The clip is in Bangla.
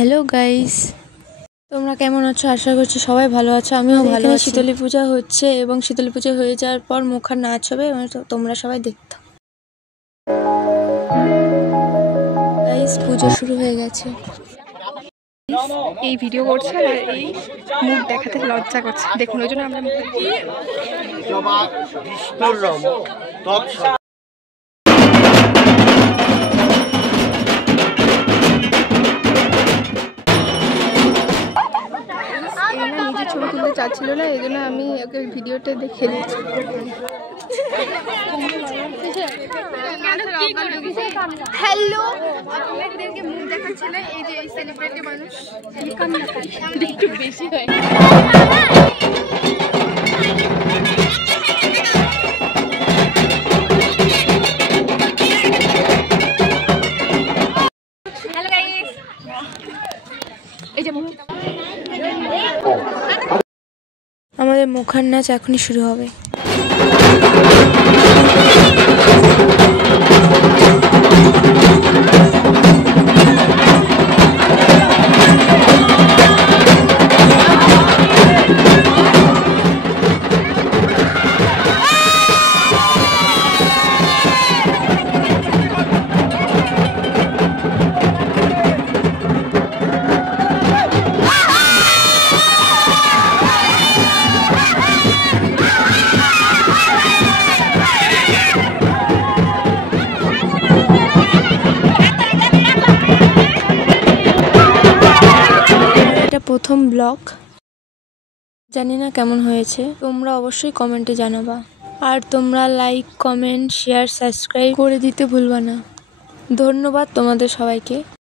হ্যালো গাইস, তোমরা কেমন আছো? আশা করছি সবাই ভালো আছো। আমিও ভালো আছি। শীতলী পূজা হচ্ছে এবং শীতলী পূজা হয়ে যাওয়ার পর মুখার নাচ হবে, তোমরা সবাই দেখতে। গাইস, পুজো শুরু হয়ে গেছে। এই ভিডিও করছে আর এই মুখ দেখাতে লজ্জা করছে, দেখুন। ওই জন্য আমরা নিজে ছবি তুলতে চাচ্ছিল না, এই জন্য আমি ওকে ভিডিওটা দেখে দিচ্ছি। হ্যালো, আপনাদেরকে মুখ দেখাচ্ছিল। এই যে এই সেলিব্রিটি মানুষ একটু বেশি হয়। হ্যালো গাইস, এই যে আমাদের মুখার নাচ এখনই শুরু হবে। প্রথম ব্লগ, জানি না কেমন হয়েছে, তোমরা অবশ্যই কমেন্টে জানাবা। আর তোমরা লাইক, কমেন্ট, শেয়ার, সাবস্ক্রাইব করে দিতে ভুলবা না। ধন্যবাদ তোমাদের সবাইকে।